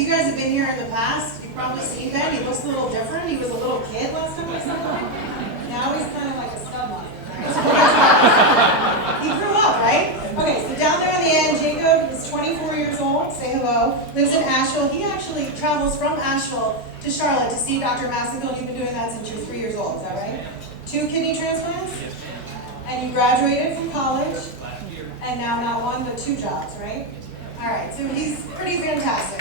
If you guys have been here in the past, you've probably seen Ben. He looks a little different. He was a little kid last time I saw him. Now he's kind of like a stub. He grew up, right? Okay, so down there on the end, Jacob is 24 years old. Say hello. Lives in Asheville. He actually travels from Asheville to Charlotte to see Dr. Massengill. You've been doing that since you're 3 years old. Is that right? 2 kidney transplants? Yes, ma'am. And you graduated from college? And now not 1, but 2 jobs, right? All right, so he's pretty fantastic.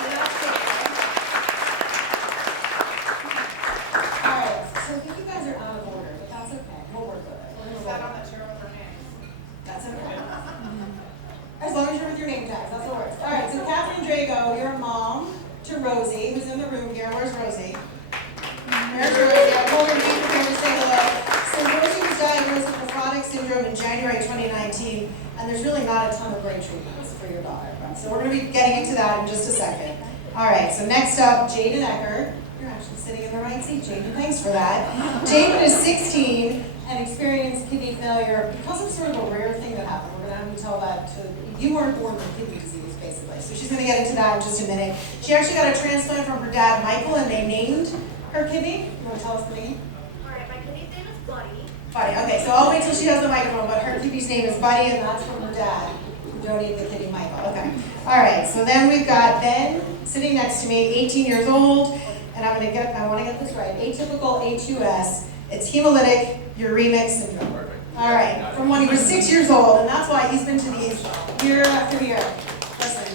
So that's good, right? All right, so I think you guys are out of order, but that's okay. We'll work with it. We're gonna Sat work on with the chair with her hands. it. That's okay. As long as you're with your name tags, that's what works. All right, so Catherine Drago, you're a mom to Rosie, who's in the room here. Where's Rosie? There's Rosie. I told her to be prepared to say hello. So Rosie was diagnosed with nephrotic syndrome in January 2019, and there's really not a ton of great treatments for your daughter. So we're going to be getting into that in just a second. All right, so next up, Jaden Ecker. You're actually sitting in the right seat, Jaden. Thanks for that. Jaden is 16 and experienced kidney failure because of sort of a rare thing that happened. We're going to have you tell that to, you weren't born with kidney disease, basically. So she's going to get into that in just a minute. She actually got a transplant from her dad, Michael, and they named her kidney. You want to tell us the name? All right, my kidney's name is Buddy. Buddy. Okay, so I'll wait till she has the microphone, but her kidney's name is Buddy, and that's from her dad, who donated the kidney, Michael. Okay. All right, so then we've got Ben sitting next to me, 18 years old, and I want to get this right, atypical A2S. It's hemolytic uremic syndrome. All right, from when he was 6 years old, and that's why he's been to these year after year. Listen.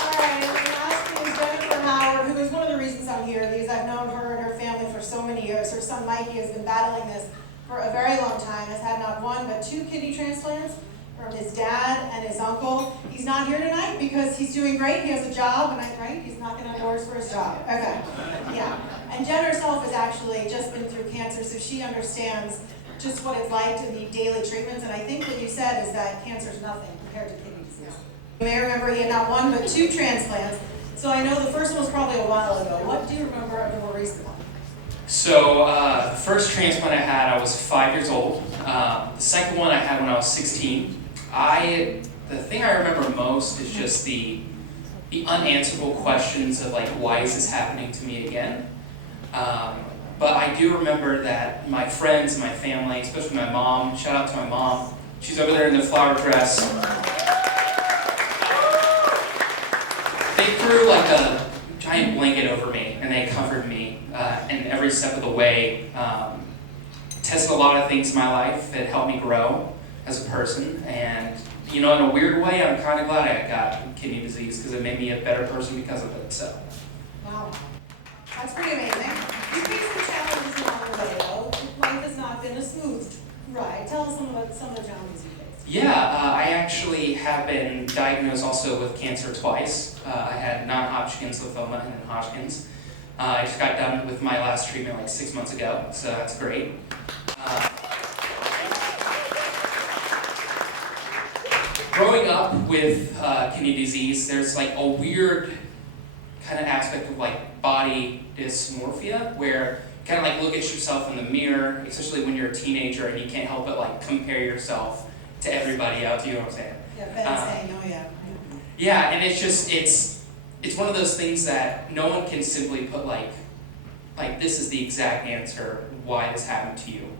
All right, and the last is Jennifer Howard, who is one of the reasons I'm here, because I've known her and her family for so many years. Her son Mikey has been battling this for a very long time, has had not 1 but 2 kidney transplants from his dad and his uncle. He's not here tonight because he's doing great. He has a job, and I'm right. He's knocking on doors for his job. Okay, yeah. And Jen herself has actually just been through cancer, so she understands just what it's like to need daily treatments. And I think what you said is that cancer is nothing compared to kidney disease. You may remember he had not 1 but 2 transplants. So I know the first one was probably a while ago. What do you remember of the more recent one? So the first transplant I had, I was 5 years old. The second one I had when I was 16. The thing I remember most is just the unanswerable questions of like, why is this happening to me again? But I do remember that my friends, my family, especially my mom, shout out to my mom, she's over there in the flower dress. They threw like a giant blanket over me and they covered me and every step of the way. Tested a lot of things in my life that helped me grow as a person, and you know, in a weird way, I'm kind of glad I got kidney disease because it made me a better person because of it. So. Wow, that's pretty amazing. You faced some challenges along the way, though. Life has not been a smooth ride. Tell us some of the challenges you faced. Yeah, I actually have been diagnosed also with cancer twice. I had non-Hodgkin's lymphoma and then Hodgkin's. I just got done with my last treatment like 6 months ago, so that's great. Growing up with kidney disease, there's like a weird kind of aspect of like body dysmorphia where you kind of like look at yourself in the mirror, especially when you're a teenager and you can't help but like compare yourself to everybody else. You know what I'm saying? Yeah, Ben's saying, oh yeah. Yeah, and it's just, it's one of those things that no one can simply put like this is the exact answer why this happened to you.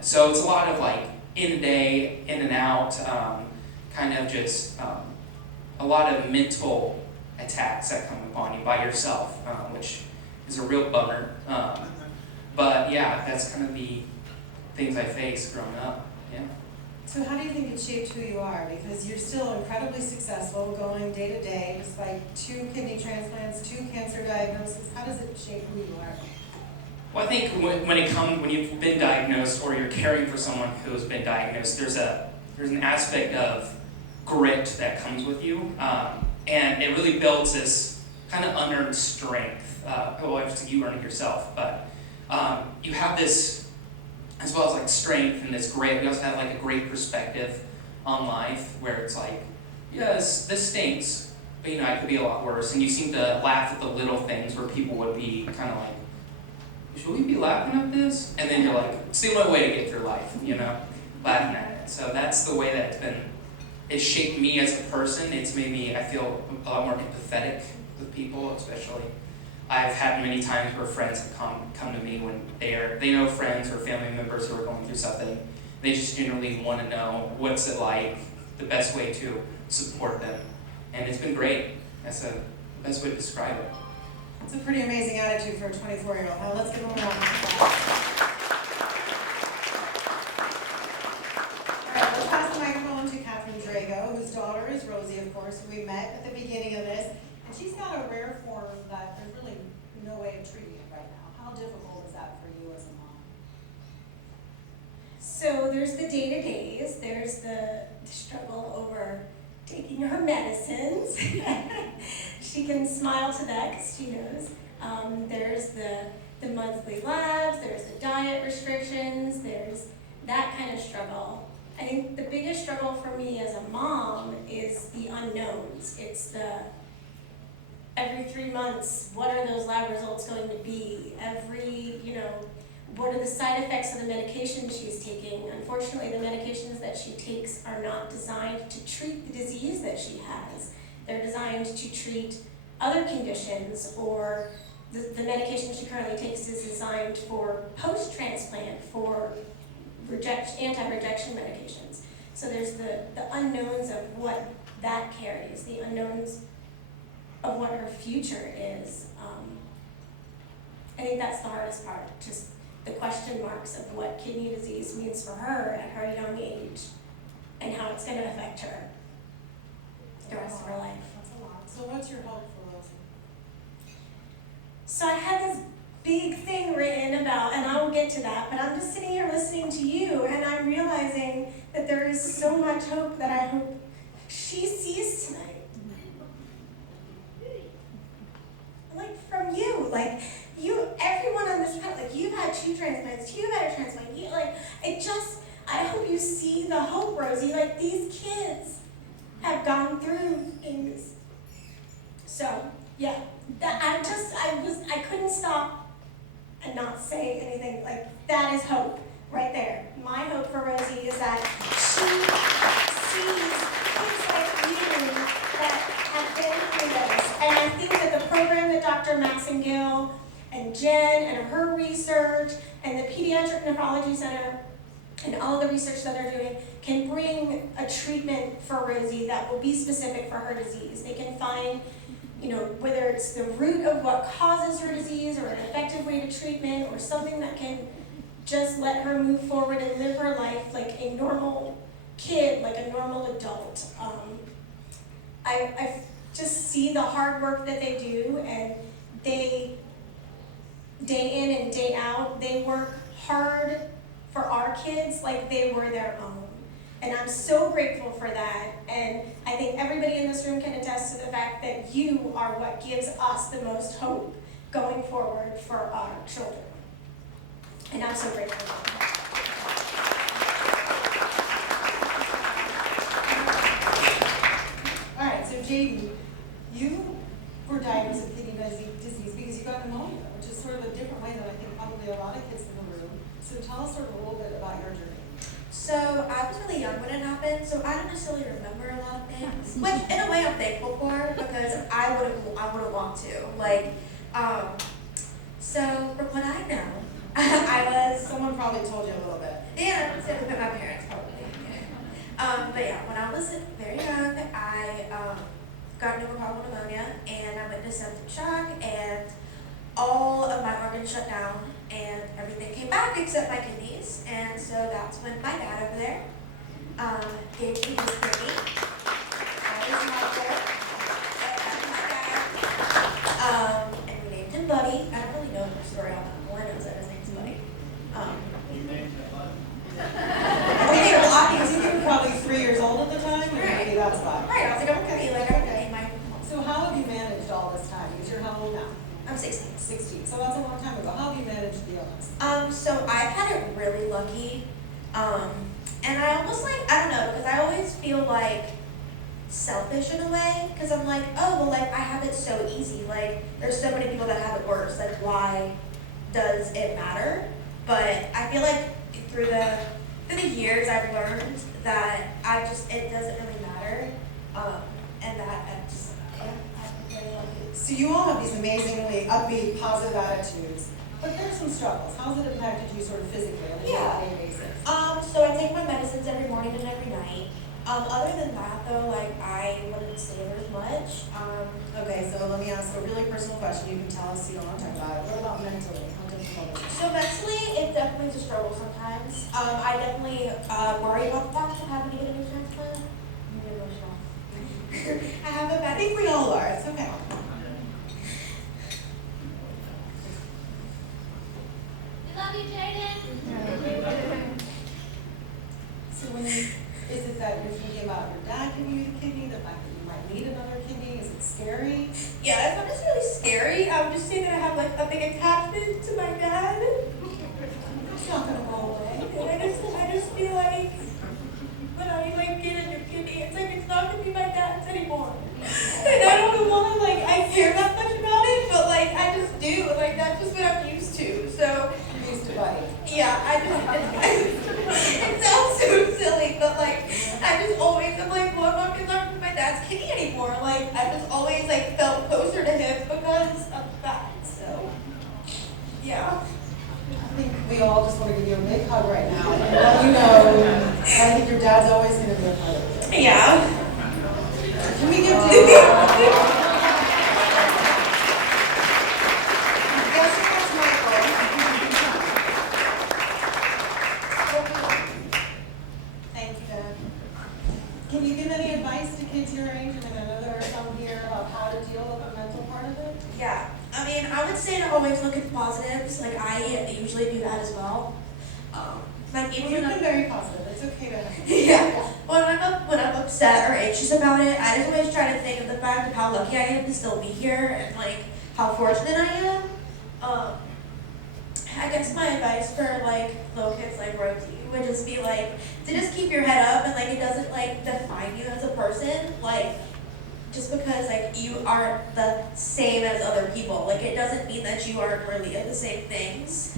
So it's a lot of like in a day, in and out, kind of just a lot of mental attacks that come upon you by yourself, which is a real bummer. But yeah, that's kind of the things I faced growing up. Yeah. So how do you think it shaped who you are? Because you're still incredibly successful, going day to day, despite 2 kidney transplants, 2 cancer diagnoses. How does it shape who you are? Well, I think when you've been diagnosed or you're caring for someone who has been diagnosed, there's an aspect of grit that comes with you, and it really builds this kind of unearned strength. Well, obviously you earn it yourself, but you have this, as well as like strength and this grit. We also have like a great perspective on life, where it's like, yes, this stinks, but you know, it could be a lot worse. And you seem to laugh at the little things where people would be kind of like, should we be laughing at this? And then you're like, it's the only way to get through life, you know, laughing at it. So that's the way that it's been it shaped me as a person. It's made me, I feel, a lot more empathetic with people, especially. I've had many times where friends have come to me when they know friends or family members who are going through something. They just generally want to know what's it like, the best way to support them. And it's been great. That's the best way to describe it. It's a pretty amazing attitude for a 24-year-old. Now let's give him a round of applause. All right, let's pass the microphone to Catherine Drago, whose daughter is Rosie, of course, who we met at the beginning of this. And she's got a rare form that there's really no way of treating it right now. How difficult is that for you as a mom? So there's the day-to-days, there's the struggle over taking her medicines. She can smile to that because she knows. There's the monthly labs, there's the diet restrictions, there's that kind of struggle. I think the biggest struggle for me as a mom is the unknowns. It's the every 3 months, what are those lab results going to be? What are the side effects of the medication she's taking? Unfortunately, the medications that she takes are not designed to treat the disease that she has. They're designed to treat other conditions, or the medication she currently takes is designed for post-transplant, for anti-rejection medications. So there's the unknowns of what that carries, the unknowns of what her future is. I think that's the hardest part, just the question marks of what kidney disease means for her at her young age and how it's going to affect her the rest of her life. That's a lot. So what's your hope for Rosie? So I had this big thing written about, and I will get to that, but I'm just sitting here listening to you, and I'm realizing that there is so much hope that I hope she sees tonight. Like from you, like everyone on this panel, like you've had 2 transplants, you've had a transplant, I hope you see the hope, Rosie, like these kids have gone through things. So, yeah, I couldn't stop and not say anything, like that is hope right there. My hope for Rosie is that she sees kids like you that have been through this. And I think that the program that Dr. Massengill and Jen and her research and the Pediatric Nephrology Center and all of the research that they're doing can bring a treatment for Rosie that will be specific for her disease. They can find, whether it's the root of what causes her disease or an effective way to treatment or something that can just let her move forward and live her life like a normal kid, like a normal adult. I just see the hard work that they do, and they, day in and day out, they work hard for our kids like they were their own. And I'm so grateful for that. And I think everybody in this room can attest to the fact that you are what gives us the most hope going forward for our children. And I'm so grateful for that. All right, so Jaden, you were diagnosed with kidney disease because you got pneumonia, which is sort of a different way than I think probably a lot of kids in the room. So tell us sort of a little bit about your journey. So I was really young when it happened, so I don't necessarily remember a lot of things, which in a way I'm thankful for because I wouldn't want to. So from what I know, Someone probably told you a little bit. yeah, so my parents probably. But yeah, when I was very young, I got pneumococcal pneumonia and I went into septic shock and all of my organs shut down and everything came back except my kidneys. And so that's when my dad over there gave me his kidney. That is my fault. That's my dad. And we named him Buddy. I don't really know the story on that. All I know is that his name's Buddy. You named him what? Okay, well, obviously you were probably 3 years old at the time, or maybe that's why. Right, I was like, okay, okay. So how have you managed all this time? Because you're how old now? I'm 16. 16. So that's a long time ago. How have you managed the illness? So I've had it really lucky. And I almost I don't know, because I always feel selfish in a way, because I'm like, oh, well, I have it so easy. There's so many people that have it worse. Why does it matter? But I feel through the years I've learned that it doesn't really matter. And that's, yeah, I'm very lucky. So you all have these amazingly upbeat, positive attitudes, but there's some struggles. How's it impacted you sort of physically on a day-to-day basis? So I take my medicines every morning and every night. Other than that though, like I wouldn't say there's much. Okay, so let me ask a really personal question. You can tell us you don't want to talk about it. What about mentally? How difficult is it? So mentally, it definitely is a struggle sometimes. I definitely worry about the fact of having to get a new transplant. I'm getting emotional. I have a I bad. think we all are. It's okay. We love you, Jaden. So when you, is it that you're thinking about your dad giving you the kidney, the fact that you might need another kidney? Is it scary? Yeah, it's not just really scary. I would just say that I have like a big attachment to my dad. It's not going to go away. And I just feel like when I like get a new kidney, it's like it's not gonna be my dad's anymore. And I don't know why, like I care that much about it, but like I just do. Like that's just what I'm used to. So You're used to buddy. yeah, it sounds so silly, but like I just always am like, well, I'm not gonna be my dad's kidney anymore. Like I just always like felt closer to him because of that. So yeah. I think we all just want to give you a big hug right now and let you know I think your dad's always going to be a part of it. Yeah. Can we give you Yes, that's Michael. Thank you, Dad. Can you give any advice to kids your age? And I know there are some here about how to deal with the mental part of it. Yeah, I mean, I would say to always look at the positives. Like I usually do that as well. Like You've even been very positive. It's okay to have yeah, when I'm upset or anxious about it, I just always try to think of the fact of how lucky I am to still be here and like how fortunate I am. I guess my advice for like little kids like Rosie would just be like to just keep your head up and like it doesn't like define you as a person. Like just because like you aren't the same as other people, like it doesn't mean that you aren't worthy of the same things.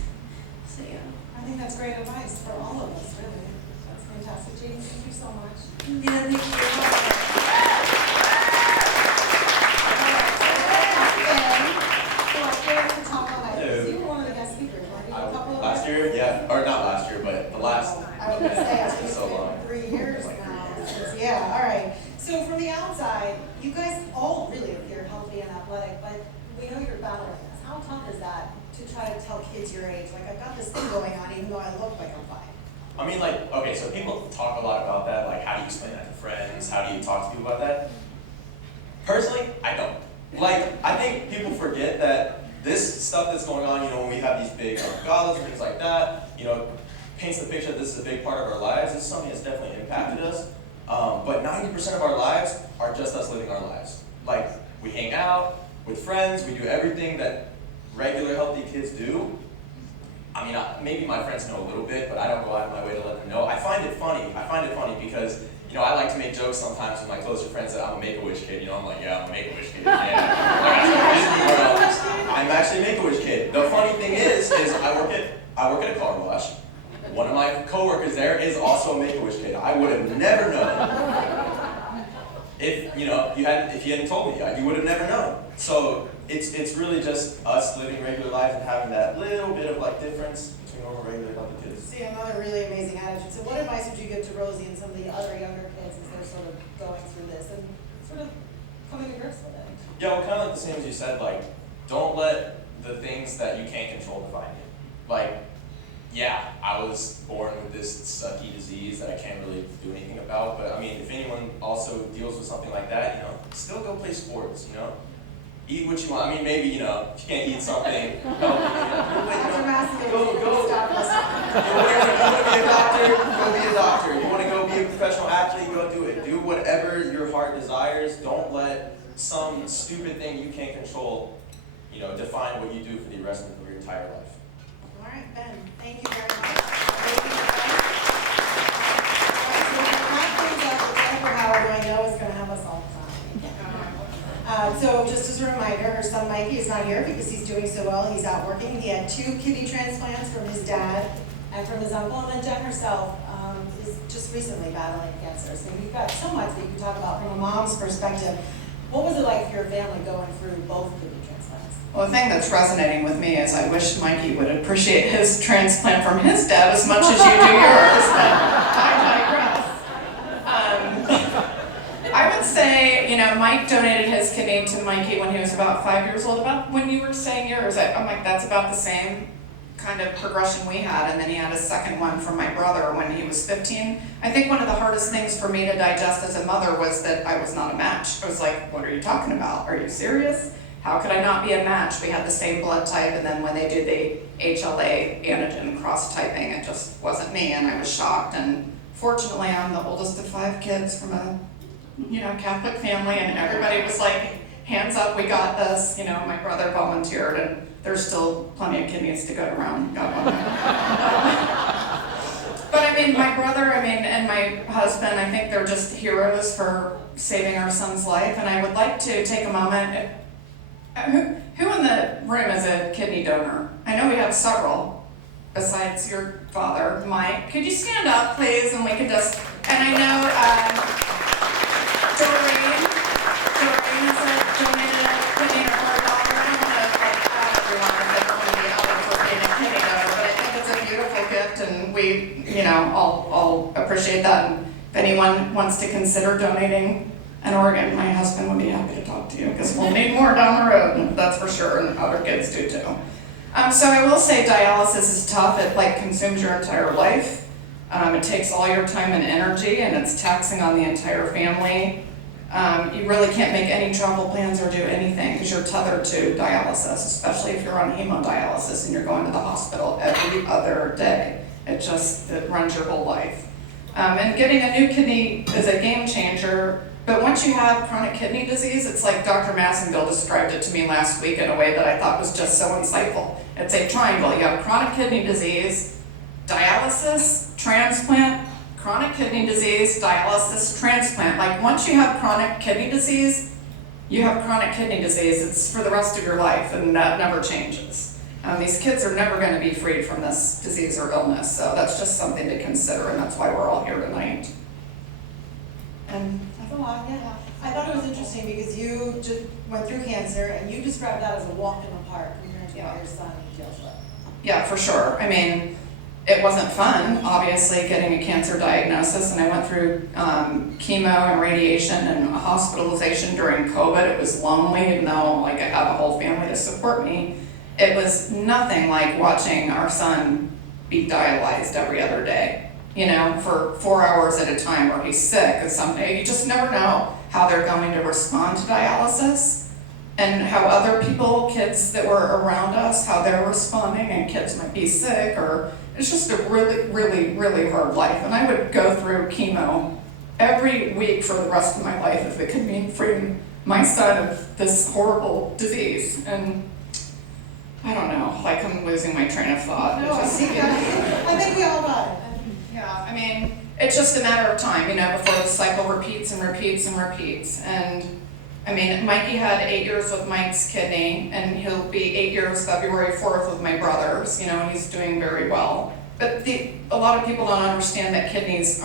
So yeah. I think that's great advice for all of us, really. That's fantastic. Jaden, thank you so much. Yeah, thank you. So you were one of the guest speakers, weren't you? A couple of Last year, yeah, or not last year, but the last. I was gonna say, I think So it's long. been 3 years now. Yeah, all right. So from the outside, you guys all really appear healthy and athletic, but we know you're battling this. How tough is that to try to tell kids your age? Like, I've got this thing going on, even though I look like I'm fine. I mean, like, okay, so people talk a lot about that, like, how do you explain that to friends? How do you talk to people about that? Personally, I don't. Like, I think people forget that this stuff that's going on, you know, when we have these big galas and things like that, you know, paints the picture that this is a big part of our lives. This is something that's definitely impacted us. But 90% of our lives are just us living our lives. Like, we hang out with friends, we do everything that regular healthy kids do. I mean, maybe my friends know a little bit, but I don't go out of my way to let them know. I find it funny because, you know, I like to make jokes sometimes with my closer friends that I'm a Make-A-Wish kid. You know, I'm like, yeah, I'm a Make-A-Wish kid. Yeah. I'm actually a Make-A-Wish kid. The funny thing is I work at a car wash. One of my coworkers there is also a Make-A-Wish kid. I would have never known. If you hadn't told me, you would have never known. So it's really just us living regular lives and having that little bit of like difference between normal, regular, healthy kids. See, another really amazing attitude. So what advice would you give to Rosie and some of the other younger kids as they're sort of going through this and sort of coming to grips with it? Yeah, well, kind of like the same as you said, like, don't let the things that you can't control define you. Like, yeah, I was born with this sucky disease that I can't really do anything about, but I mean, if anyone also deals with something like that, you know, still go play sports, you know? Eat what you want. I mean, maybe, you know, if you can't eat something healthy, Dr. Massey, go. stop listening. You want to be a doctor, go be a doctor. You want to go be a professional athlete, go do it. Do whatever your heart desires. Don't let some stupid thing you can't control, you know, define what you do for the rest of your entire life. All right, Ben, thank you very much. Jennifer Howard, who I know is going to have us all crying. So just as a reminder, her son Mikey is not here because he's doing so well. He's out working. He had 2 kidney transplants from his dad and from his uncle, and then Jen herself is just recently battling cancer. So you've got so much that you can talk about from a mom's perspective. What was it like for your family going through both kidney transplants? Well, the thing that's resonating with me is I wish Mikey would appreciate his transplant from his dad as much as you do yours, but I digress. I would say, Mike donated his kidney to Mikey when he was about 5 years old. About when you were saying yours, I'm like, that's about the same kind of progression we had, and then he had a second one from my brother when he was 15. I think one of the hardest things for me to digest as a mother was that I was not a match. I was like, what are you talking about? Are you serious? How could I not be a match? We had the same blood type, and then when they did the HLA antigen cross-typing, it just wasn't me, and I was shocked. And fortunately, I'm the oldest of 5 kids from a Catholic family, and everybody was like, hands up, we got this. My brother volunteered, and there's still plenty of kidneys to go around. God love them. But my brother, and my husband, I think they're just heroes for saving our son's life. And I would like to take a moment. Who in the room is a kidney donor? I know we have several, besides your father, Mike. Could you stand up, please, and we could just, and I know Doreen has donated a kidney to her daughter. I don't want to add everyone if they don't want to be outed for being a kidney donor, but I think it's a beautiful gift, and we, all appreciate that. And if anyone wants to consider donating an organ, my husband would be happy to talk to you, because we'll need more down the road, that's for sure, and other kids do too. So I will say dialysis is tough. It consumes your entire life. It takes all your time and energy, and it's taxing on the entire family. You really can't make any travel plans or do anything because you're tethered to dialysis, especially if you're on hemodialysis and you're going to the hospital every other day. It runs your whole life. And getting a new kidney is a game changer. But once you have chronic kidney disease, it's like Dr. Massengill described it to me last week in a way that I thought was just so insightful. It's a triangle. You have chronic kidney disease, dialysis, transplant, chronic kidney disease, dialysis, transplant. Like once you have chronic kidney disease, you have chronic kidney disease. It's for the rest of your life, and that never changes. These kids are never going to be freed from this disease or illness, so that's just something to consider, and that's why we're all here tonight. And That's a lot, yeah. I thought it was interesting because you just went through cancer and you described that as a walk in the park compared to what your son deals with. yeah, for sure. It wasn't fun, obviously, getting a cancer diagnosis, and I went through chemo and radiation and hospitalization during COVID. It was lonely, even though I had a whole family to support me. It was nothing like watching our son be dialyzed every other day, for 4 hours at a time, or he's sick or something. You just never know how they're going to respond to dialysis, and how other people, kids that were around us, how they're responding, and kids might be sick, or it's just a really, really, really hard life. And I would go through chemo every week for the rest of my life if it could mean freeing my son of this horrible disease. And I don't know, I'm losing my train of thought. No, I think we all got it. Yeah, it's just a matter of time, before the cycle repeats and repeats and repeats. And Mikey had 8 years with Mike's kidney, and he'll be 8 years February 4th with my brother's, and he's doing very well. But a lot of people don't understand that kidneys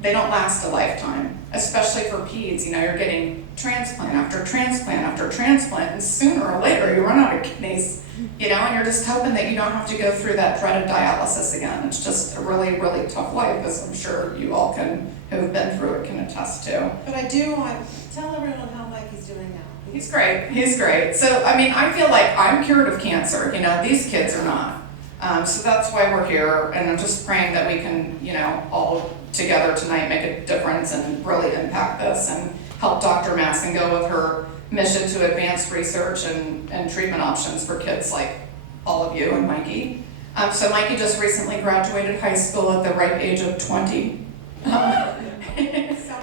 they don't last a lifetime, especially for peds. You're getting transplant after transplant after transplant, and sooner or later you run out of kidneys, and you're just hoping that you don't have to go through that dreaded dialysis again. It's just a really, really tough life, as I'm sure you all who've been through it can attest to. But I do want to tell everyone how Mikey's doing now. He's great. So, I feel like I'm cured of cancer. These kids are not. So that's why we're here, and I'm just praying that we can, all together tonight make a difference and really impact this and help Dr. Massengill with her mission to advance research and treatment options for kids like all of you and Mikey. So Mikey just recently graduated high school at the ripe age of 20. Got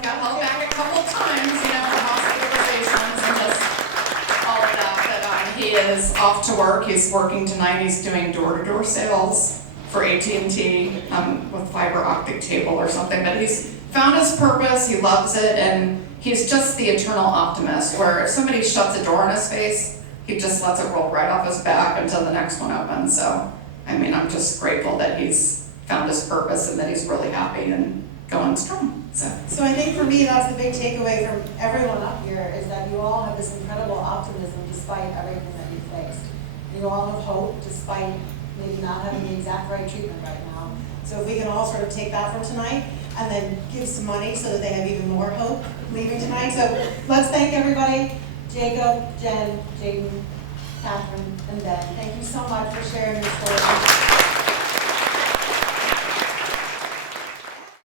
held back a couple times, for hospitalizations and just all of that. But he is off to work. He's working tonight. He's doing door-to-door sales for AT&T with fiber optic cable or something. But he's found his purpose. He loves it, and he's just the eternal optimist, where if somebody shuts a door in his face, he just lets it roll right off his back until the next one opens. So, I'm just grateful that he's found his purpose and that he's really happy and going strong. So I think for me, that's the big takeaway from everyone up here is that you all have this incredible optimism despite everything that you faced. You all have hope despite maybe not having the exact right treatment right now. So if we can all sort of take that from tonight and then give some money so that they have even more hope leaving tonight. So let's thank everybody, Jacob, Jen, Jaden, Catherine, and Ben. Thank you so much for sharing your story.